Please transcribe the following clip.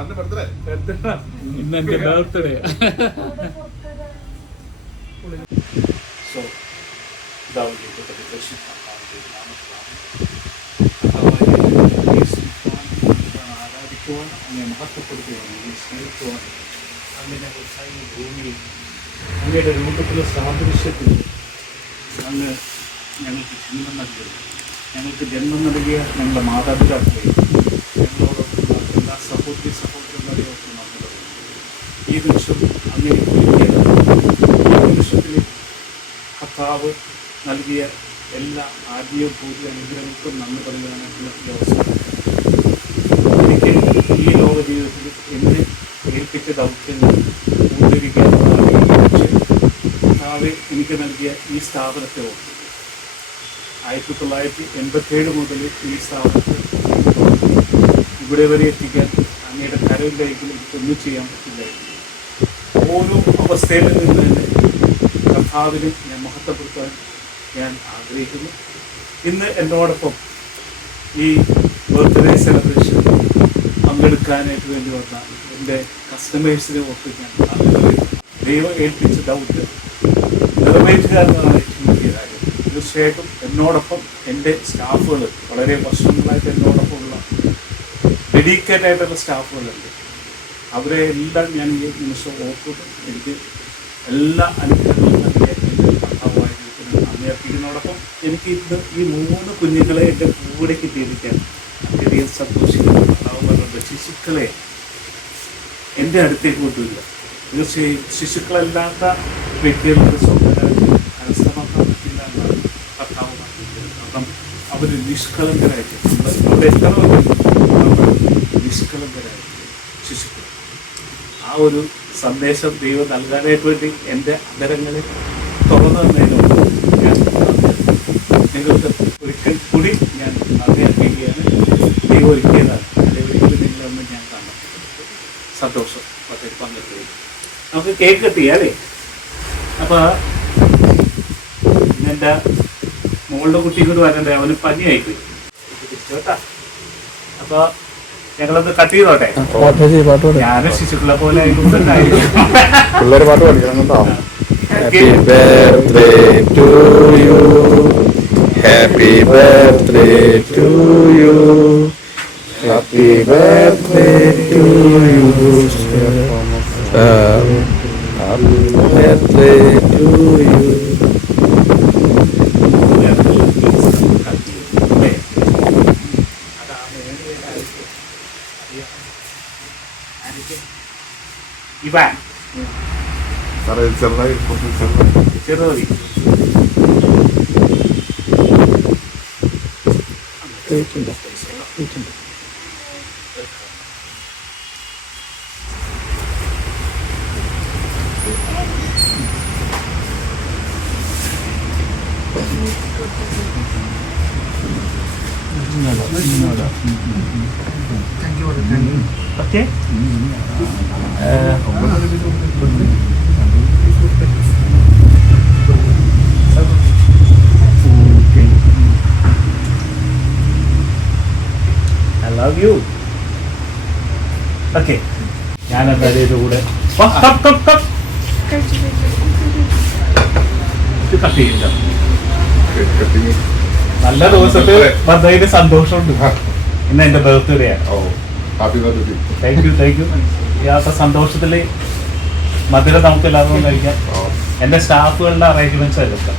ഇന്ന് എന്റെ birthday. So ആരാധിക്കുവാൻ, അങ്ങനെ മഹത്വപ്പെടുത്തുവാൻ, സ്നേഹിക്കുവാൻ, അങ്ങനെ ഭൂമിയിൽ അങ്ങയുടെ രൂപത്തിലെ സാദൃശ്യത്തിൽ അങ്ങ് ഞങ്ങൾക്ക് ജന്മം നൽകിയ ഞങ്ങളുടെ മാതാപിതാക്കളെ, ഞങ്ങളോടൊപ്പമുള്ള എല്ലാ സഹോദരന്മാരെയൊക്കെ നമ്മൾ പറയുന്നു. ഈ നിമിഷം അങ്ങനെ ഈ നിമിഷത്തിൽ കർത്താവ് നൽകിയ എല്ലാ ആത്മീയഭൂതി അനുഗ്രഹങ്ങൾക്കും നന്ദി പറയുവാനായിട്ടുള്ള ഈ അവസരം. എനിക്ക് ഈ ലോക ജീവിതത്തിൽ എന്നെ ഏൽപ്പിച്ച ദൗത്യങ്ങൾ പൂർത്തീകരിക്കാനുള്ള കർത്താവ് എനിക്ക് നൽകിയ ഈ സ്ഥാപനത്തെ ഓർത്ത് 1987 മുതൽ ഈ സ്ഥാപനത്തിൽ ഇവിടെ വരെ എത്തിക്കാൻ അങ്ങയുടെ കരവിലേക്കും എനിക്കൊന്നും ചെയ്യാൻ പറ്റില്ലായിരുന്നു. ഓരോ അവസ്ഥയിൽ നിന്ന് തന്നെ കർത്താവിനും ഞാൻ മഹത്വപ്പെടുത്താൻ ഞാൻ ആഗ്രഹിക്കുന്നു. ഇന്ന് എന്നോടൊപ്പം ഈ ബർത്ത്ഡേ സെലിബ്രേഷൻ പങ്കെടുക്കാനായിട്ട് വേണ്ടി വന്ന എൻ്റെ കസ്റ്റമേഴ്സിനെ ഓർത്ത് ഞാൻ ദൈവം ഏൽപ്പിച്ച ദൗത്യം നിറവേറ്റുകാരനാണ് ഏറ്റവും വലിയ കാര്യം. തീർച്ചയായിട്ടും എന്നോടൊപ്പം എൻ്റെ സ്റ്റാഫുകൾ, വളരെ വർഷങ്ങളായിട്ട് എന്നോടൊപ്പമുള്ള ഡെഡിക്കേറ്റ് ആയിട്ടുള്ള സ്റ്റാഫുകളുണ്ട്. അവരെ എല്ലാം ഞാൻ ഈ നിമിഷം ഓർക്കുന്നു. എനിക്ക് എല്ലാ അനുഗ്രഹങ്ങളും നൽകിയ അങ്ങേർപ്പിക്കുന്നതോടൊപ്പം എനിക്ക് ഇന്ന് ഈ 3 കുഞ്ഞുങ്ങളെ എൻ്റെ കൂടെ കിട്ടിയിരിക്കാൻ വളരെയധികം സന്തോഷിക്കുന്നു. കർത്താവുമാരുടെ ശിശുക്കളെ എൻ്റെ അടുത്തേക്ക് കൊണ്ടുവരിക. തീർച്ചയായും ശിശുക്കളല്ലാത്ത വ്യക്തികൾക്ക് സ്വന്തമായിട്ട് കരസ്ഥമാക്കാൻ പറ്റില്ല എന്നാണ് കർത്താവ് പറഞ്ഞിരിക്കുന്നത്. കാരണം അവർ നിഷ്കളങ്കരായിട്ട് അവിടെ എത്തണമെങ്കിൽ നമ്മൾ നിഷ്കളങ്കരായിട്ട് ശിശുക്കൾ. ആ ഒരു സന്ദേശം ദൈവം നൽകാനായിട്ട് വേണ്ടി എൻ്റെ അന്തരങ്ങളെ തുറന്നു തന്നതിനോട് ഞാൻ നിങ്ങൾക്ക് ഒരിക്കൽ കൂടി ഞാൻ നന്ദി അറിയിക്കുകയാണ്. ദൈവം ഒരുക്കിയതാണ്. അല്ലെങ്കിൽ ഒരിക്കലും നിങ്ങളൊന്നും ഞാൻ കാണാം. സന്തോഷം പങ്കെടുക്കുകയും നമുക്ക് കേക്ക് കിട്ടിയാലേ. അപ്പോൾ എൻ്റെ മോളുടെ കുട്ടി കൊണ്ട് വരണ്ടേ, അവന് പനിയായിപ്പോയി കേട്ടാ. അപ്പോൾ ഞങ്ങളൊന്ന് കട്ട് ചെയ്തോട്ടെ. ഞാനും ശിശുക്കളെ പോലെ പിള്ളേർ പാട്ട് പഠിക്കണം കേട്ടോ. Happy birthday to you. Happy birthday to you. Happy birthday to you. Happy birthday to you. Ivan. ചെറുതായി ചെറുതായി Okay. I love you. Okay. ഞാൻ എന്തായാലും ഇത് കൂടെ കട്ട് ചെയ്യില്ല. നല്ല ദിവസത്തെ ബർത്ത്ഡേയുടെ സന്തോഷമുണ്ട്. ഇന്ന് എൻ്റെ ബർത്ത്ഡേ ആണ്. Thank you. യാത്ര സന്തോഷത്തിൽ മധുരം നമുക്ക് എല്ലാവർക്കും കഴിക്കാം. എൻ്റെ സ്റ്റാഫുകളുടെ അറേഞ്ച്മെന്റ്സ് എടുക്കാം.